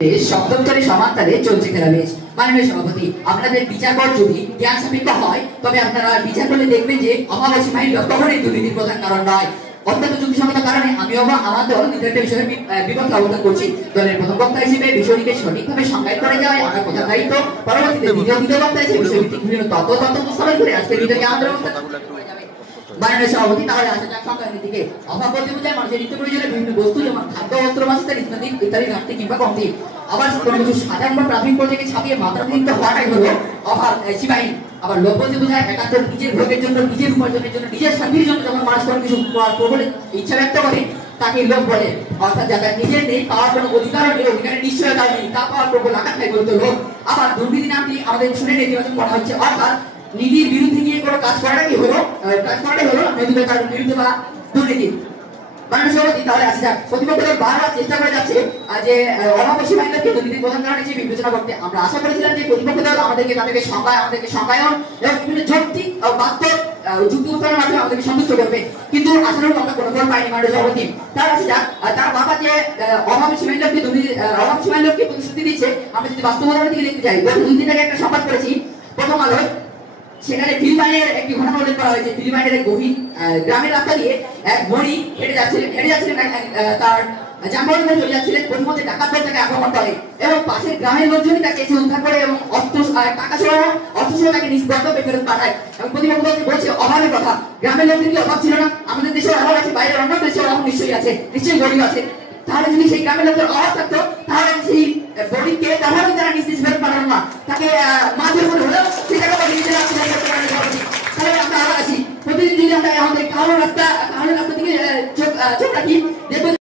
সপ্তমতরে সমান্তরে চলছে খেলা বেশ। মাননীয় সভাপতি, আপনাদের বিচার পর যদি জ্ঞান সাপেক্ষ হয় তবে আপনারা বিচার করলে দেখবেন যে অমাবাসী মাইল কখনোই দুর্নীতির প্রধান কারণ নয়। অত্যন্ত যুক্তিসঙ্গত কারণে আমিও আমার দল নির্ধারিত বিষয়ের বিপক্ষে অবস্থান করছি। দলের প্রথম বক্তা হিসেবে বিষয়টিকে সঠিকভাবে সংজ্ঞায়িত করে যাওয়ায় আমার প্রধান দায়িত্ব। পরবর্তীতে দ্বিতীয় বক্তা হিসেবে বিষয়ভিত্তিক বিভিন্ন তথ্য উপস্থাপন করে আজকে বিতর্কে আমাদের অবস্থান মাননীয় সভাপতি, তাহলে আসা যাক সংক্রান্তির দিকে। অভাব বলতে বোঝায় মানুষের নিত্য প্রয়োজনীয় বিভিন্ন বস্তু যেমন খাদ্য, বস্ত্র, বাসস্থান ইত্যাদি ঘাটতি কিংবা কমতি। আবার কোনো কিছু সাধারণ বা প্রাথমিক পর্যায়ে ছাপিয়ে মাত্রাতিরিক্ত হওয়াটাই হলো অভাব সীমাহীন। আবার লোভ বলতে বোঝায় একান্তর নিজের ভোগের জন্য, নিজের উপার্জনের জন্য, নিজের শান্তির জন্য যখন মানুষ কোনো কিছু প্রবল ইচ্ছা ব্যক্ত করে তাকে লোভ বলে। অর্থাৎ যারা নিজের নেই, পাওয়ার কোনো অধিকারও নেই, অধিকারের নিশ্চয়তা নেই, তা পাওয়ার প্রবল আকাঙ্ক্ষায় বলতে লোভ। আবার দুর্নীতি নামটি আমাদের শুনে নেতিবাচক করা হচ্ছে, অর্থাৎ নীতির বিরুদ্ধে নিয়ে কোনো কাজ করাটাই হলো নৈতিকতার বিরুদ্ধে বা দুর্নীতি। মাননীয় সভাপতি, তাহলে আসা যাক। প্রতিপক্ষ দল বারবার চেষ্টা করে যাচ্ছে যে অনাবশ্যক মাইন্ডকে দুর্নীতির প্রধান কারণ হিসেবে বিবেচনা করতে। আমরা আশা করেছিলাম যে প্রতিপক্ষ দল আমাদেরকে সংজ্ঞায়ন এবং বিভিন্ন যৌক্তিক বাস্তব যুক্তি উত্থানের মাধ্যমে আমাদেরকে সন্তুষ্ট করবে, কিন্তু আসলে আমরা কোনো ফল পাইনি। মাননীয় সভাপতি, তার আসা যাক। তারা বাবা যে অনাবশ্যক মাইন্ডকে প্রতিশ্রুতি দিচ্ছে, আমরা যদি বাস্তবতার দিকে দেখতে চাই, গত 2 দিন আগে একটা সংবাদ করেছি প্রথম আলোয়, সেখানে ফিলিপাইনের একটি ঘটনা উল্লেখ করা হয়েছে। ফিলিপাইনের এক গভীর গ্রামের রাস্তা দিয়ে এক বণিক হেঁটে যাচ্ছিলেন তার যানবাহন নিয়ে চলে যাচ্ছিলেন। প্রথমত ডাকাত দল তাকে আক্রমণ করে এবং পাশের গ্রামের লোকজনই তাকে এসে উদ্ধার করে এবং টাকা সহ অর্থ সহ তাকে নিষ্পত্ত ফেরত পাঠায়। এবং প্রতিপক্ষ বলছে অভাবের কথা। গ্রামের লোকদের কি অভাব ছিল না? আমাদের দেশের অভাব আছে, বাইরের অন্য দেশের অভাব নিশ্চয়ই আছে, নিশ্চয়ই গরিব আছে। তাহলে যদি সেই গ্রামের লোকের অভাব থাকতো তাহলে সেই গরিবকে তখনই তারা নিজ ফেরত পাঠানো না, তাকে মাঝে মধ্যে হলেও সেটাকে আমরা আছি। প্রতিদিন যদি আমরা আমাদের কারো রাস্তা দিকে চোখ রাখি, দেখবেন